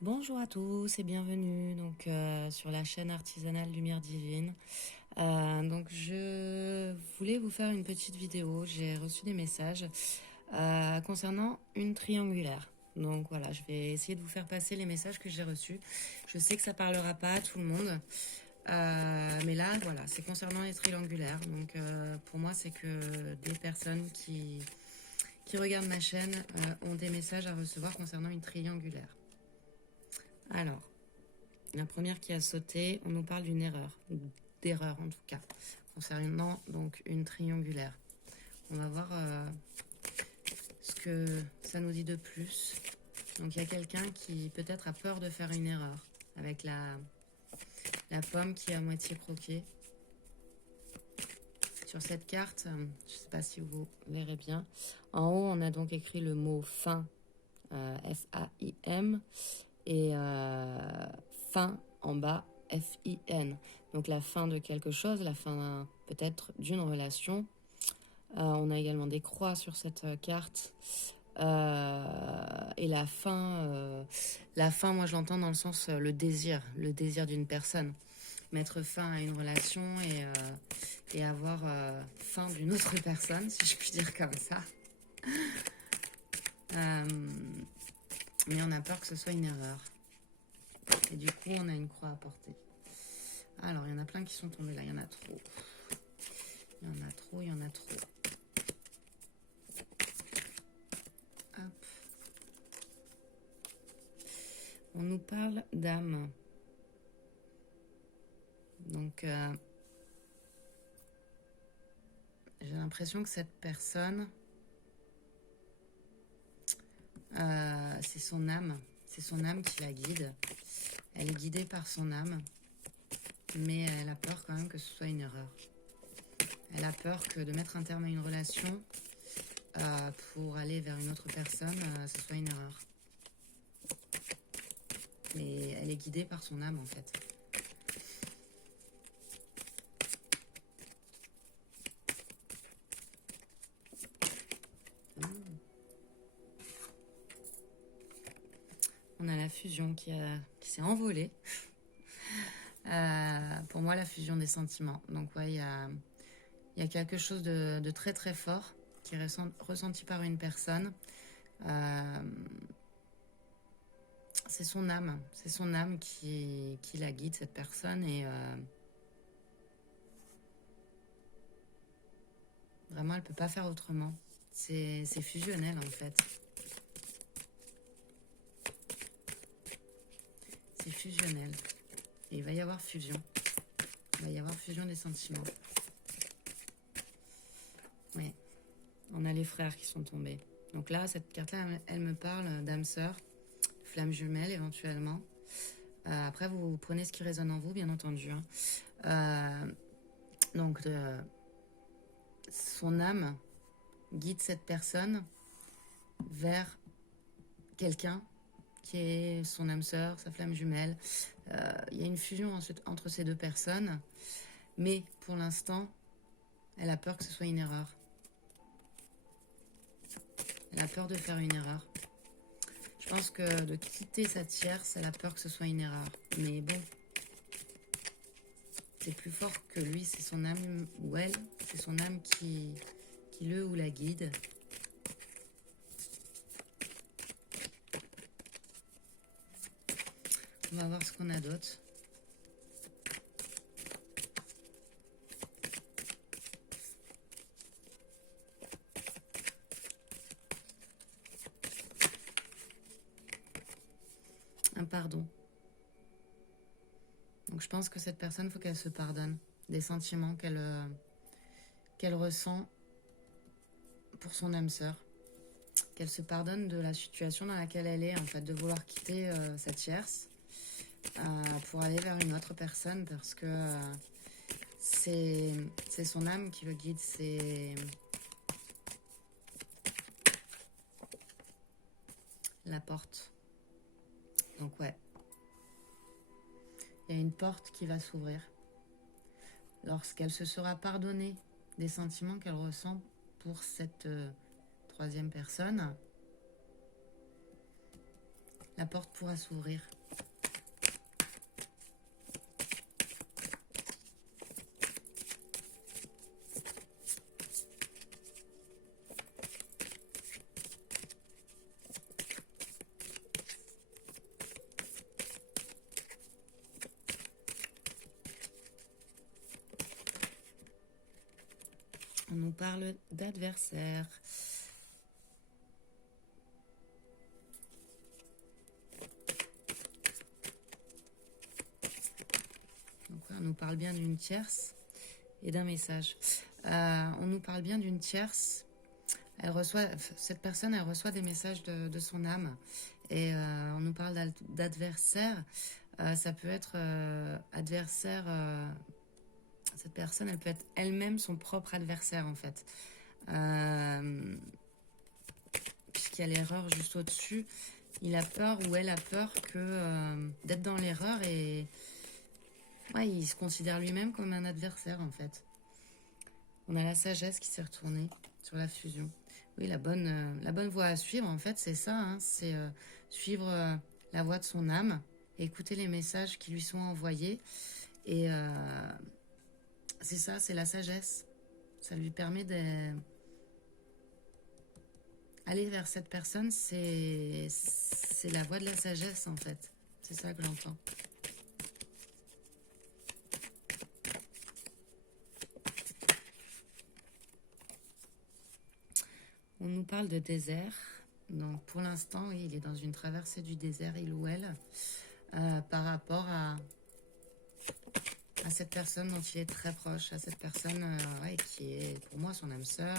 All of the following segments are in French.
Bonjour à tous et bienvenue sur la chaîne artisanale Lumière Divine. Je voulais vous faire une petite vidéo. J'ai reçu des messages concernant une triangulaire. Donc voilà, je vais essayer de vous faire passer les messages que j'ai reçus. Je sais que ça parlera pas à tout le monde, mais là voilà, c'est concernant les triangulaires. Pour moi, c'est que des personnes qui regardent ma chaîne ont des messages à recevoir concernant une triangulaire. Alors, la première qui a sauté, on nous parle d'une erreur, d'erreur en tout cas, concernant donc une triangulaire. On va voir ce que ça nous dit de plus. Donc il y a quelqu'un qui peut-être a peur de faire une erreur avec la pomme qui est à moitié croquée. Sur cette carte, je ne sais pas si vous verrez bien, en haut on a donc écrit le mot fin, F-A-I-M, et fin en bas, F-I-N. Donc la fin de quelque chose, la fin peut-être d'une relation. On a également des croix sur cette carte. Et la fin, moi je l'entends dans le sens le désir d'une personne. Mettre fin à une relation et avoir fin d'une autre personne, si je puis dire comme ça. Mais on a peur que ce soit une erreur. Et du coup, on a une croix à porter. Alors, il y en a plein qui sont tombés là. Il y en a trop. Il y en a trop, il y en a trop. Hop. On nous parle d'âme. Donc, j'ai l'impression que cette personne, c'est son âme. C'est son âme qui la guide. Elle est guidée par son âme. Mais elle a peur quand même que ce soit une erreur. Elle a peur que de mettre un terme à une relation pour aller vers une autre personne, ce soit une erreur. Mais elle est guidée par son âme en fait. On a la fusion qui s'est envolée. Pour moi, la fusion des sentiments. Donc ouais, il y a quelque chose de très très fort qui est ressenti par une personne. C'est son âme qui la guide, cette personne, et vraiment elle peut pas faire autrement. C'est fusionnel en fait. C'est fusionnel. Et il va y avoir fusion. Il va y avoir fusion des sentiments. Oui. On a les frères qui sont tombés. Donc là, cette carte-là, elle me parle d'âme sœur, flamme jumelle éventuellement. Après, vous prenez ce qui résonne en vous, bien entendu. Son âme guide cette personne vers quelqu'un qui est son âme sœur, sa flamme jumelle. Il y a une fusion entre ces deux personnes, mais pour l'instant, elle a peur que ce soit une erreur. Elle a peur de faire une erreur. Je pense que de quitter sa tierce, elle a peur que ce soit une erreur. Mais bon, c'est plus fort que lui, c'est son âme ou elle, c'est son âme qui le ou la guide. On va voir ce qu'on a d'autre. Un pardon. Donc je pense que cette personne, il faut qu'elle se pardonne des sentiments qu'elle ressent pour son âme sœur. Qu'elle se pardonne de la situation dans laquelle elle est, en fait, de vouloir quitter sa tierce pour aller vers une autre personne, parce que c'est son âme qui le guide, c'est la porte. Donc ouais, il y a une porte qui va s'ouvrir lorsqu'elle se sera pardonnée des sentiments qu'elle ressent pour cette troisième personne. la porte pourra s'ouvrir. On nous parle d'adversaire. Donc, on nous parle bien d'une tierce et d'un message. On nous parle bien d'une tierce. Cette personne, elle reçoit des messages de son âme. Et on nous parle d'adversaire. Ça peut être adversaire... cette personne, elle peut être elle-même son propre adversaire, en fait. Puisqu'il y a l'erreur juste au-dessus. Il a peur ou elle a peur d'être dans l'erreur et... Ouais, il se considère lui-même comme un adversaire, en fait. On a la sagesse qui s'est retournée sur la fusion. Oui, la bonne voie à suivre, en fait, c'est ça. Hein, c'est suivre la voie de son âme, écouter les messages qui lui sont envoyés. Et c'est ça, c'est la sagesse. Ça lui permet d'aller vers cette personne. C'est la voie de la sagesse, en fait. C'est ça que j'entends. On nous parle de désert. Donc pour l'instant, oui, il est dans une traversée du désert, il ou elle, par rapport à cette personne dont il est très proche, à cette personne ouais, qui est pour moi son âme sœur.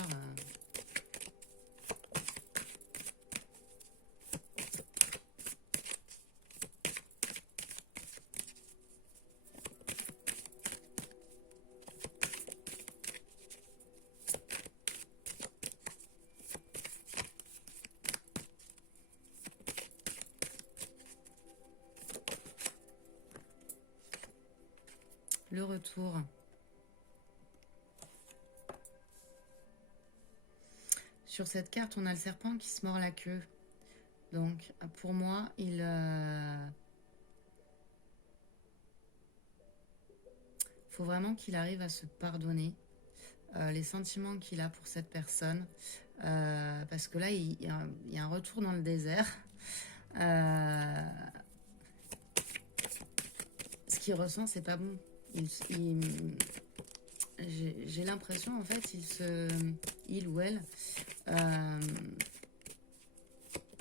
Le retour. Sur cette carte, on a le serpent qui se mord la queue. Donc, pour moi, il faut vraiment qu'il arrive à se pardonner les sentiments qu'il a pour cette personne. Parce que là, il y a un retour dans le désert. Ce qu'il ressent, c'est pas bon. J'ai l'impression, en fait, il ou elle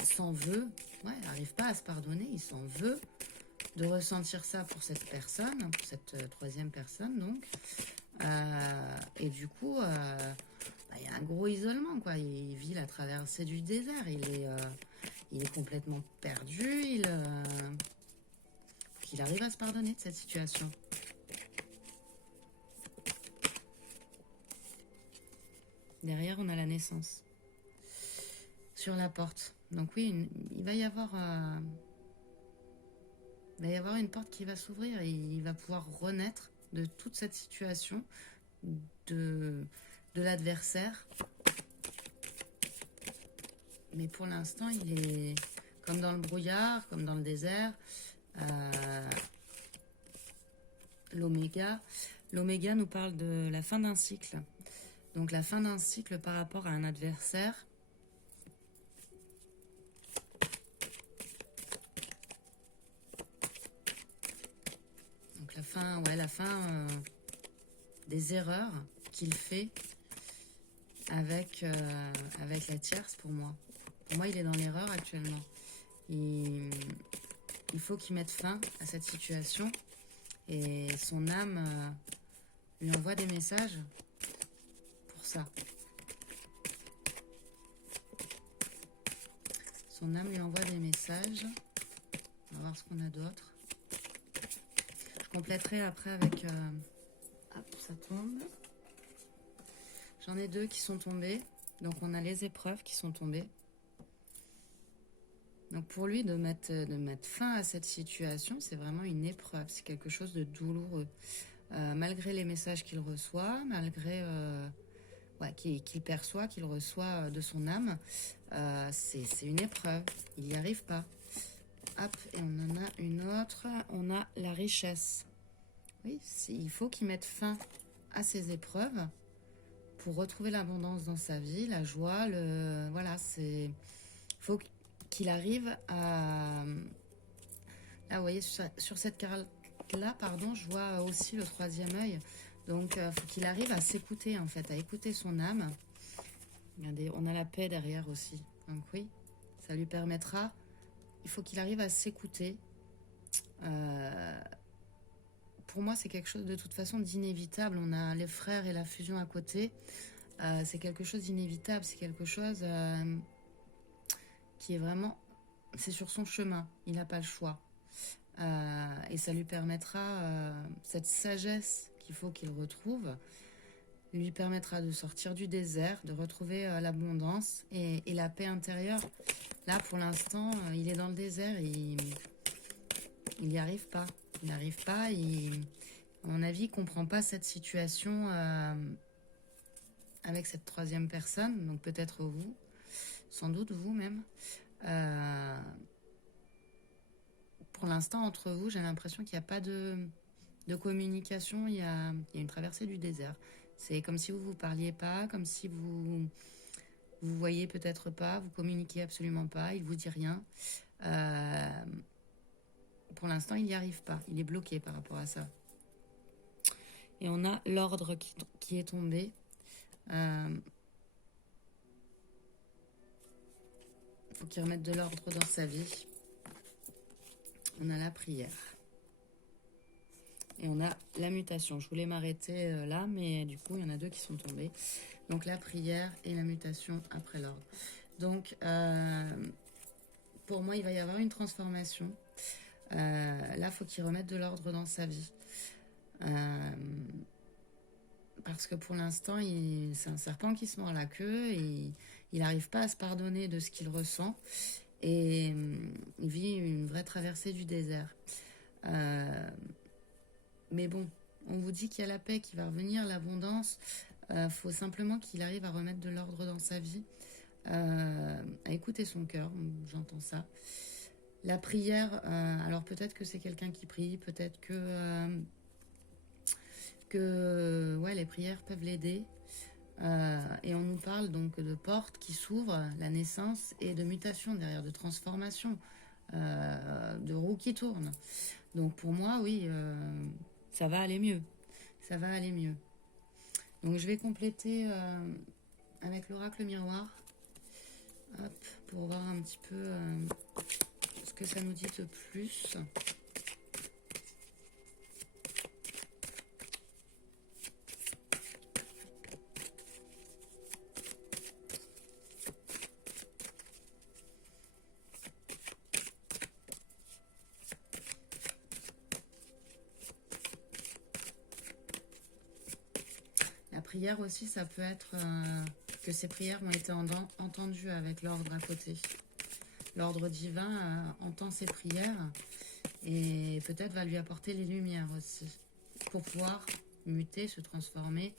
s'en veut. Ouais, il n'arrive pas à se pardonner. Il s'en veut de ressentir ça pour cette personne, pour cette troisième personne, donc. Et du coup, il y a un gros isolement, quoi. Il vit la traversée du désert. Il est complètement perdu. Il arrive à se pardonner de cette situation. Derrière, on a la naissance. Sur la porte. Donc oui, il va y avoir une porte qui va s'ouvrir et il va pouvoir renaître de toute cette situation de l'adversaire. Mais pour l'instant, il est comme dans le brouillard, comme dans le désert. L'oméga. L'oméga nous parle de la fin d'un cycle. Donc la fin d'un cycle par rapport à un adversaire. Donc la fin des erreurs qu'il fait avec la tierce pour moi. Pour moi, il est dans l'erreur actuellement. Il faut qu'il mette fin à cette situation. Et son âme lui envoie des messages pour ça. Son âme lui envoie des messages. On va voir ce qu'on a d'autre. Je compléterai après avec... Hop, ça tombe. J'en ai deux qui sont tombés. Donc on a les épreuves qui sont tombées. Donc pour lui, de mettre fin à cette situation, c'est vraiment une épreuve, c'est quelque chose de douloureux. Malgré les messages qu'il reçoit, malgré qu'il perçoit, qu'il reçoit de son âme, c'est une épreuve, il n'y arrive pas. Hop, et on en a une autre. On a la richesse. Oui, il faut qu'il mette fin à ses épreuves pour retrouver l'abondance dans sa vie, la joie, voilà, il faut qu'il arrive à... Là, vous voyez, sur cette carte-là, pardon, je vois aussi le troisième œil. Donc, il faut qu'il arrive à s'écouter, en fait, à écouter son âme. Regardez, on a la paix derrière aussi. Donc oui, ça lui permettra... Il faut qu'il arrive à s'écouter. Pour moi, c'est quelque chose de toute façon d'inévitable. On a les frères et la fusion à côté. C'est quelque chose d'inévitable. C'est quelque chose qui est vraiment... C'est sur son chemin. Il n'a pas le choix. Et ça lui permettra... cette sagesse qu'il faut qu'il retrouve lui permettra de sortir du désert, de retrouver l'abondance et la paix intérieure. Là, pour l'instant, il est dans le désert et il n'y arrive pas. Il n'arrive pas. À mon avis, il ne comprend pas cette situation avec cette troisième personne. Donc peut-être vous, sans doute vous-même. Pour l'instant, entre vous, j'ai l'impression qu'il n'y a pas de communication. Il y a une traversée du désert. C'est comme si vous ne vous parliez pas, comme si vous voyez peut-être pas, vous communiquez absolument pas, il vous dit rien. Pour l'instant, il n'y arrive pas, il est bloqué par rapport à ça. Et on a l'ordre qui est tombé. Il faut qu'il remette de l'ordre dans sa vie. On a la prière. Et on a la mutation. Je voulais m'arrêter là, mais du coup, il y en a deux qui sont tombés. Donc, la prière et la mutation après l'ordre. Donc, pour moi, il va y avoir une transformation. Là, il faut qu'il remette de l'ordre dans sa vie. Parce que pour l'instant, c'est un serpent qui se mord la queue et il n'arrive pas à se pardonner de ce qu'il ressent. Et il vit une vraie traversée du désert. Mais bon, on vous dit qu'il y a la paix qui va revenir, l'abondance. Faut simplement qu'il arrive à remettre de l'ordre dans sa vie, à écouter son cœur, j'entends ça. La prière, alors peut-être que c'est quelqu'un qui prie, peut-être que ouais, les prières peuvent l'aider. Et on nous parle donc de portes qui s'ouvrent, la naissance, et de mutation derrière, de transformation, de roues qui tournent. Donc pour moi, oui, ça va aller mieux. Ça va aller mieux. Donc je vais compléter avec l'oracle miroir, hop, pour voir un petit peu ce que ça nous dit de plus. La prière aussi, ça peut être que ces prières ont été entendues avec l'ordre à côté. L'ordre divin entend ses prières et peut-être va lui apporter les lumières aussi pour pouvoir muter, se transformer,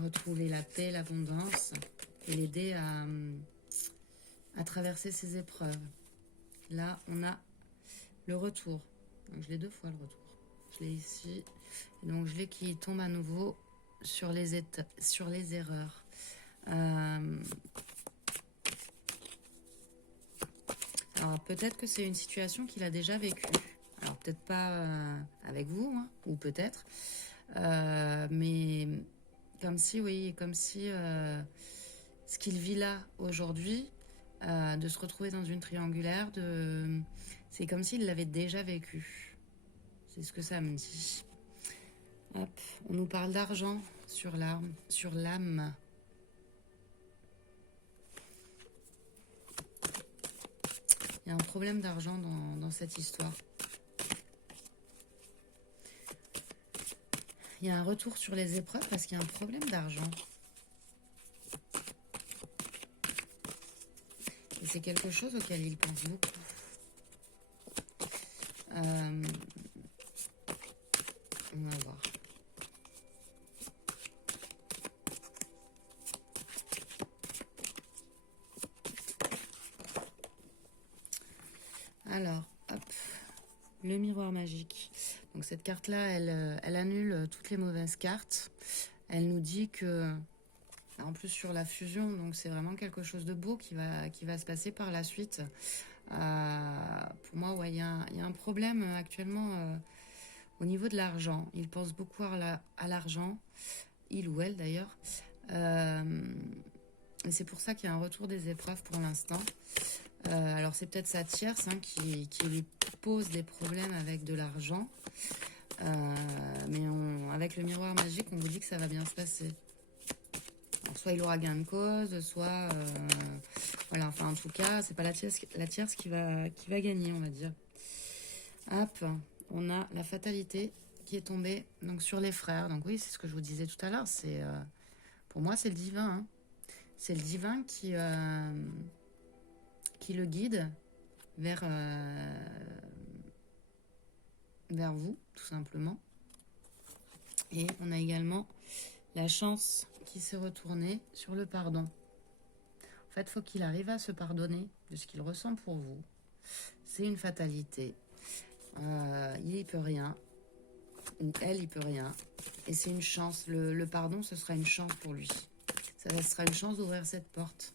retrouver la paix, l'abondance et l'aider à traverser ses épreuves. Là, on a le retour. Donc, je l'ai deux fois le retour. Je l'ai ici. Et donc, je l'ai qui tombe à nouveau sur les erreurs. Alors, peut-être que c'est une situation qu'il a déjà vécue. Alors, peut-être pas avec vous, hein, ou peut-être. Mais comme si, oui, comme si ce qu'il vit là aujourd'hui, de se retrouver dans une triangulaire, c'est comme s'il l'avait déjà vécu. C'est ce que ça me dit. Hop, on nous parle d'argent sur l'âme. Il y a un problème d'argent dans cette histoire. Il y a un retour sur les épreuves parce qu'il y a un problème d'argent. Et c'est quelque chose auquel il pense beaucoup. On va voir. Alors, hop, le miroir magique. Donc cette carte-là, elle annule toutes les mauvaises cartes. Elle nous dit que, en plus sur la fusion, donc c'est vraiment quelque chose de beau qui va se passer par la suite. Pour moi, ouais, il y a un problème actuellement au niveau de l'argent. Il pense beaucoup à l'argent, il ou elle d'ailleurs. Et c'est pour ça qu'il y a un retour des épreuves pour l'instant. Alors c'est peut-être sa tierce qui lui pose des problèmes avec de l'argent. Mais avec le miroir magique, on vous dit que ça va bien se passer. Alors, soit il aura gain de cause, soit... voilà, enfin en tout cas, c'est pas la tierce qui va gagner, on va dire. Hop, on a la fatalité qui est tombée donc, sur les frères. Donc oui, c'est ce que je vous disais tout à l'heure. Pour moi, c'est le divin. Hein. C'est le divin qui le guide vers vous, tout simplement. Et on a également la chance qui s'est retournée sur le pardon. En fait, il faut qu'il arrive à se pardonner de ce qu'il ressent pour vous. C'est une fatalité. Il n'y peut rien. Elle, il peut rien. Et c'est une chance. Le pardon, ce sera une chance pour lui. Ça sera une chance d'ouvrir cette porte.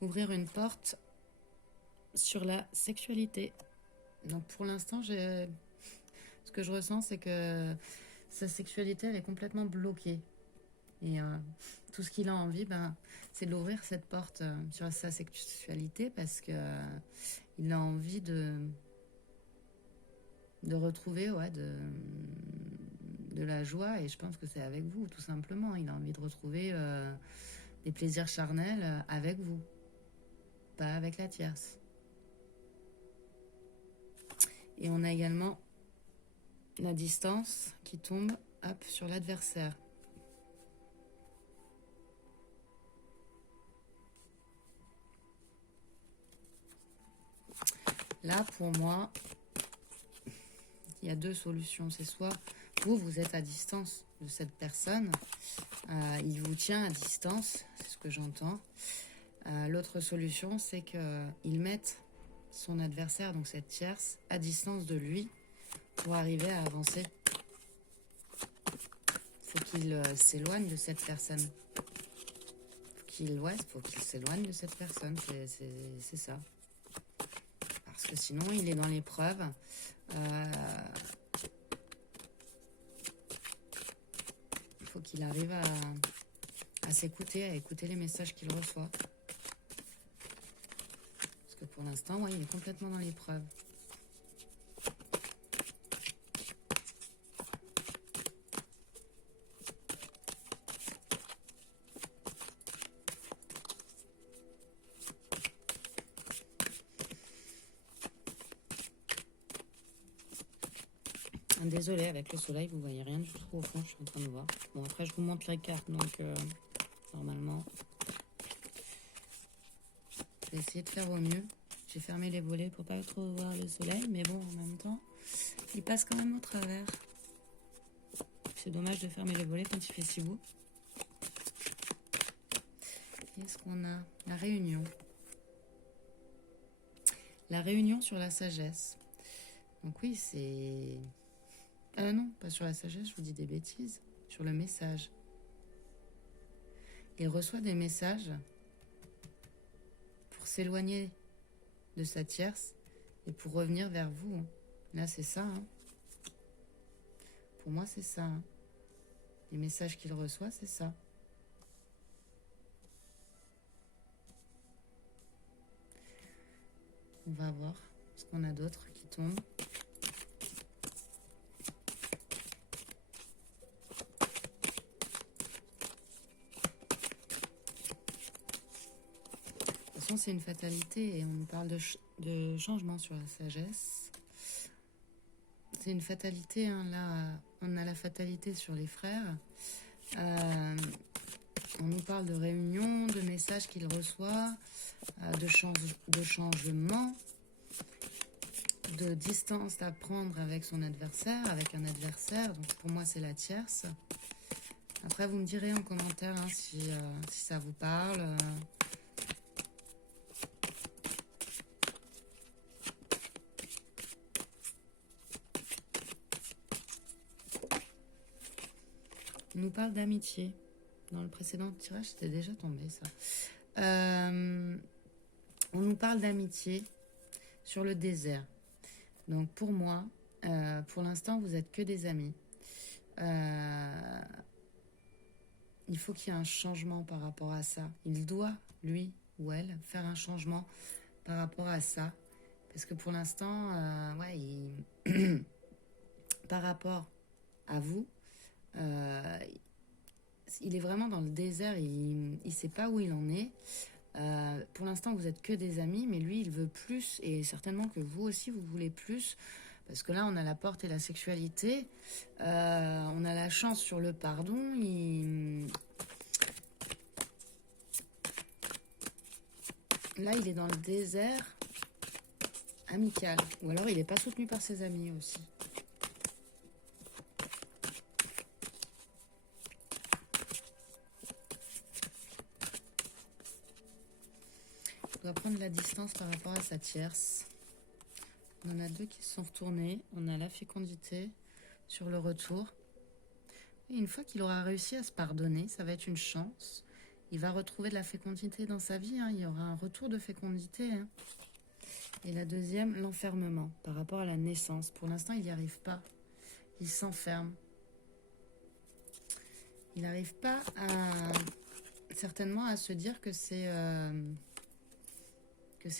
Ouvrir une porte sur la sexualité. Donc pour l'instant, ce que je ressens, c'est que sa sexualité, elle est complètement bloquée. Et tout ce qu'il a envie, c'est d'ouvrir cette porte sur sa sexualité parce que il a envie de retrouver de la joie. Et je pense que c'est avec vous, tout simplement. Il a envie de retrouver des plaisirs charnels avec vous, pas avec la tierce. Et on a également la distance qui tombe sur l'adversaire. Là, pour moi, il y a deux solutions. C'est soit vous êtes à distance de cette personne, il vous tient à distance, c'est ce que j'entends. L'autre solution, c'est qu'il mette son adversaire, donc cette tierce, à distance de lui pour arriver à avancer. Faut qu'il s'éloigne de cette personne. Faut qu'il s'éloigne de cette personne, c'est ça. Parce que sinon, il est dans l'épreuve. Il faut qu'il arrive à s'écouter, à écouter les messages qu'il reçoit. Parce que pour l'instant, ouais, il est complètement dans l'épreuve. Désolée, avec le soleil, vous voyez rien du tout au fond, je suis en train de voir. Bon, après, je vous montre les cartes, donc normalement, je vais essayer de faire au mieux. J'ai fermé les volets pour pas trop voir le soleil, mais bon, en même temps, il passe quand même au travers. C'est dommage de fermer les volets quand il fait si beau. Qu'est-ce qu'on a? La réunion. La réunion sur la sagesse. Donc oui, c'est... non, pas sur la sagesse, je vous dis des bêtises. Sur le message. Il reçoit des messages pour s'éloigner de sa tierce et pour revenir vers vous. Là, c'est ça. Hein. Pour moi, c'est ça. Hein. Les messages qu'il reçoit, c'est ça. On va voir ce qu'on a d'autre qui tombe. C'est une fatalité et on parle de changement sur la sagesse. C'est une fatalité, hein, là, on a la fatalité sur les frères. On nous parle de réunion, de messages qu'il reçoit, de changement, de distance à prendre avec son adversaire, avec un adversaire. Donc pour moi, c'est la tierce. Après, vous me direz en commentaire hein, si ça vous parle. On nous parle d'amitié. Dans le précédent tirage, c'était déjà tombé, ça. On nous parle d'amitié sur le désert. Donc, pour moi, pour l'instant, vous n'êtes que des amis. Il faut qu'il y ait un changement par rapport à ça. Il doit, lui ou elle, faire un changement par rapport à ça. Parce que pour l'instant, par rapport à vous, il est vraiment dans le désert, il ne sait pas où il en est. Pour l'instant, vous êtes que des amis, mais lui, il veut plus, et certainement que vous aussi, vous voulez plus. Parce que là, on a la porte et la sexualité. On a la chance sur le pardon. Là, il est dans le désert amical. Ou alors, il n'est pas soutenu par ses amis aussi. Il doit prendre la distance par rapport à sa tierce. On en a deux qui se sont retournés. On a la fécondité sur le retour. Et une fois qu'il aura réussi à se pardonner, ça va être une chance. Il va retrouver de la fécondité dans sa vie. Il y aura un retour de fécondité. Et la deuxième, l'enfermement par rapport à la naissance. Pour l'instant, il n'y arrive pas. Il s'enferme. Il n'arrive pas certainement à se dire que c'est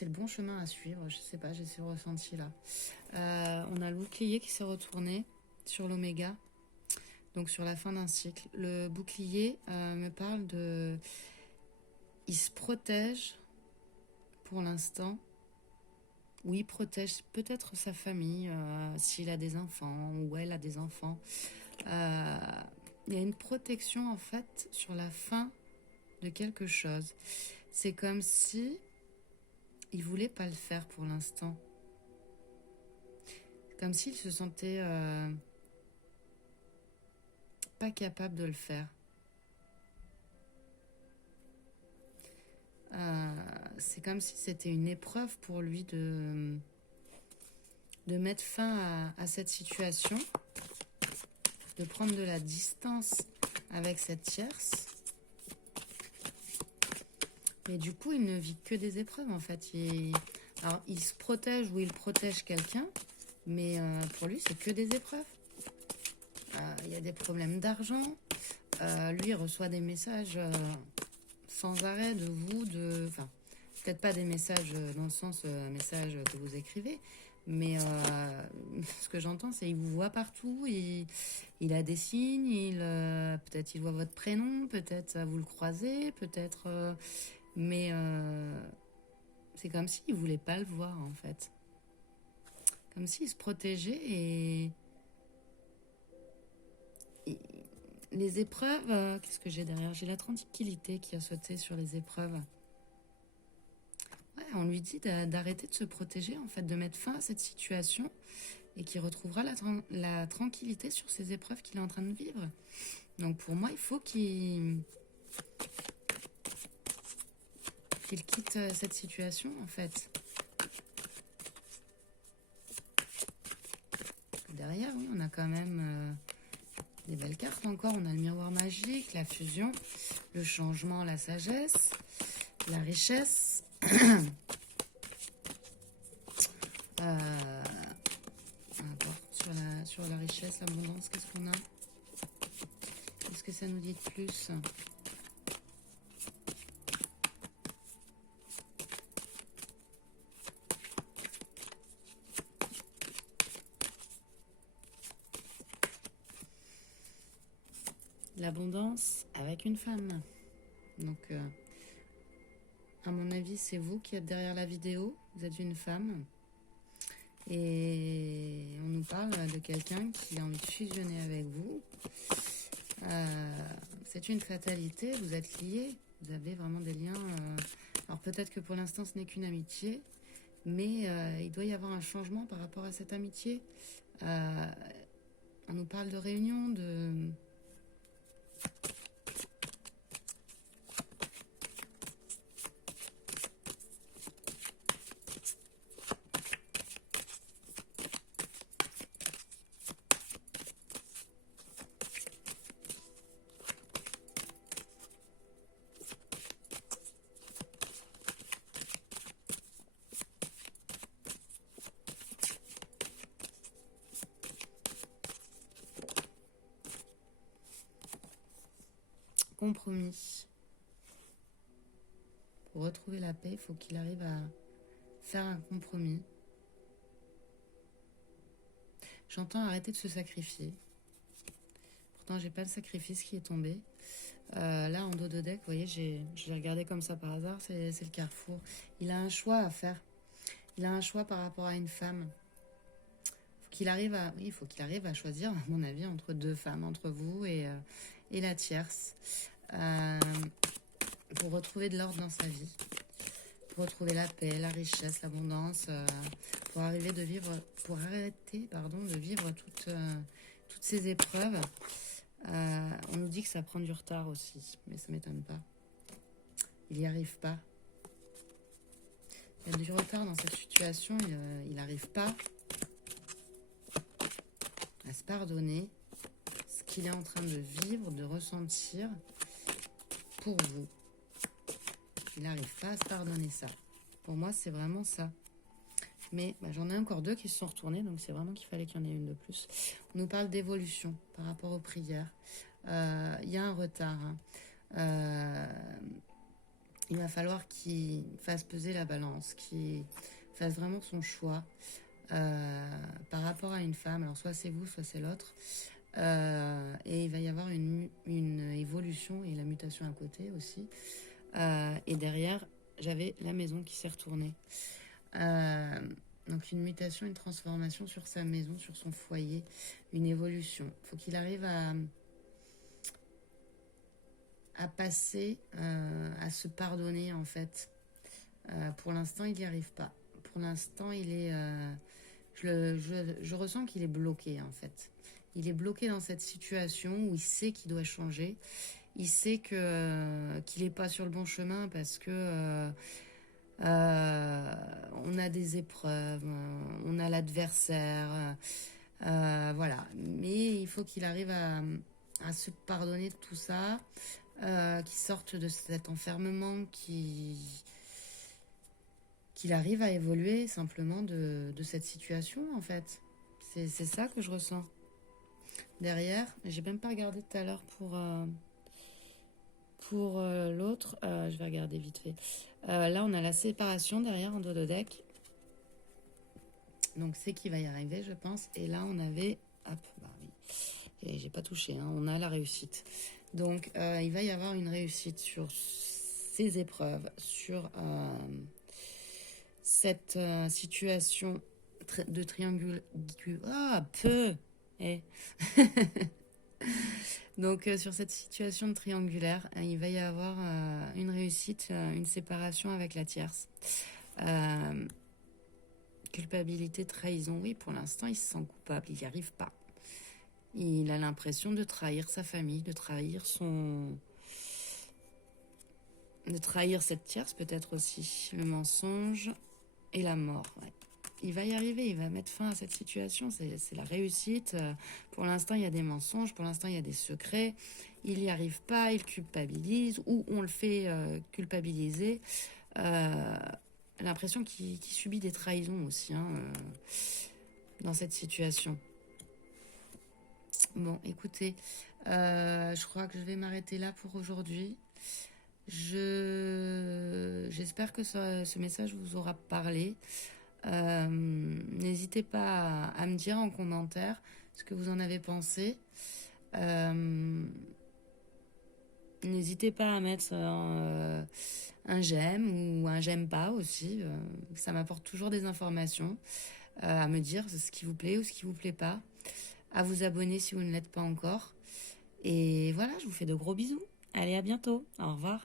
le bon chemin à suivre. Je sais pas, j'ai ce ressenti là. On a le bouclier qui s'est retourné sur l'oméga, donc sur la fin d'un cycle. Le bouclier me parle de... Il se protège pour l'instant. Oui, il protège peut-être sa famille, s'il a des enfants ou elle a des enfants. Il y a une protection en fait sur la fin de quelque chose. C'est comme si il voulait pas le faire pour l'instant. Comme s'il se sentait pas capable de le faire. C'est comme si c'était une épreuve pour lui de mettre fin à cette situation, de prendre de la distance avec cette tierce. Et du coup, il ne vit que des épreuves, en fait. Alors, il se protège ou il protège quelqu'un, mais pour lui, c'est que des épreuves. Il y a des problèmes d'argent. Lui, il reçoit des messages sans arrêt de vous, enfin, peut-être pas des messages dans le sens messages que vous écrivez, mais ce que j'entends, c'est qu'il vous voit partout, il a des signes, peut-être il voit votre prénom, peut-être vous le croisez, peut-être... mais c'est comme s'il ne voulait pas le voir, en fait. Comme s'il se protégeait et les épreuves... qu'est-ce que j'ai derrière? J'ai la tranquillité qui a sauté sur les épreuves. Ouais, on lui dit d'arrêter de se protéger, en fait, de mettre fin à cette situation et qu'il retrouvera la tranquillité sur ces épreuves qu'il est en train de vivre. Donc pour moi, il faut qu'il quitte cette situation, en fait. Derrière, oui, on a quand même des belles cartes encore. On a le miroir magique, la fusion, le changement, la sagesse, la richesse. Sur la richesse, l'abondance, qu'est-ce qu'on a? Qu'est-ce que ça nous dit de plus? L'abondance avec une femme. Donc, à mon avis, c'est vous qui êtes derrière la vidéo. Vous êtes une femme. Et on nous parle de quelqu'un qui a envie de fusionner avec vous. C'est une fatalité. Vous êtes liés. Vous avez vraiment des liens. Alors, peut-être que pour l'instant, ce n'est qu'une amitié. Mais il doit y avoir un changement par rapport à cette amitié. On nous parle de réunion, compromis. Pour retrouver la paix, il faut qu'il arrive à faire un compromis. J'entends arrêter de se sacrifier. Pourtant, j'ai pas le sacrifice qui est tombé. Là, en dos de deck, vous voyez, j'ai regardé comme ça par hasard, c'est le carrefour. Il a un choix à faire. Il a un choix par rapport à une femme. Il faut qu'il arrive à choisir, à mon avis, entre deux femmes, entre vous et la tierce. Pour retrouver de l'ordre dans sa vie. Pour retrouver la paix, la richesse, l'abondance. Pour arrêter de vivre toutes ces épreuves. On nous dit que ça prend du retard aussi, mais ça ne m'étonne pas. Il n'y arrive pas. Il y a du retard dans cette situation, il n'arrive pas à se pardonner ce qu'il est en train de vivre, de ressentir pour vous. Il n'arrive pas à se pardonner ça. Pour moi, c'est vraiment ça. Mais j'en ai encore deux qui se sont retournés, donc c'est vraiment qu'il fallait qu'il y en ait une de plus. On nous parle d'évolution par rapport aux prières. Il y a un retard. Il va falloir qu'il fasse peser la balance, qu'il fasse vraiment son choix par rapport à une femme. Alors soit c'est vous, soit c'est l'autre. Et il va y avoir une évolution et la mutation à côté aussi. Et derrière, j'avais la maison qui s'est retournée. Donc une mutation, une transformation sur sa maison, sur son foyer, une évolution. Il faut qu'il arrive à passer, à se pardonner en fait. Pour l'instant, il n'y arrive pas. Pour l'instant, il est, je ressens qu'il est bloqué en fait. Il est bloqué dans cette situation où il sait qu'il doit changer. Il sait qu'il n'est pas sur le bon chemin parce que on a des épreuves, on a l'adversaire, voilà. Mais il faut qu'il arrive à se pardonner de tout ça, qu'il sorte de cet enfermement, qu'il arrive à évoluer simplement de cette situation en fait. C'est ça que je ressens. Derrière, j'ai même pas regardé tout à l'heure pour l'autre, je vais regarder vite fait. Là, on a la séparation derrière en dos de deck. Donc, c'est qui va y arriver, je pense. Et là, on avait... Hop, bah oui. Et j'ai pas touché, hein, on a la réussite. Donc, il va y avoir une réussite sur ces épreuves, sur cette situation de triangule... Ah, peu Donc, sur cette situation de triangulaire, il va y avoir une réussite, une séparation avec la tierce. Culpabilité, trahison. Oui, pour l'instant, il se sent coupable. Il n'y arrive pas. Il a l'impression de trahir sa famille, de trahir cette tierce, peut-être aussi. Le mensonge et la mort, ouais. Il va y arriver, il va mettre fin à cette situation, c'est la réussite. Pour l'instant, il y a des mensonges, pour l'instant, il y a des secrets. Il n'y arrive pas, il culpabilise, ou on le fait culpabiliser. L'impression qu'il subit des trahisons aussi dans cette situation. Bon, écoutez, je crois que je vais m'arrêter là pour aujourd'hui. J'espère que ce message vous aura parlé. N'hésitez pas à me dire en commentaire ce que vous en avez pensé. N'hésitez pas à mettre un j'aime ou un j'aime pas aussi. Ça m'apporte toujours des informations. À me dire ce qui vous plaît ou ce qui vous plaît pas. À vous abonner si vous ne l'êtes pas encore. Et voilà, je vous fais de gros bisous. Allez, à bientôt. Au revoir.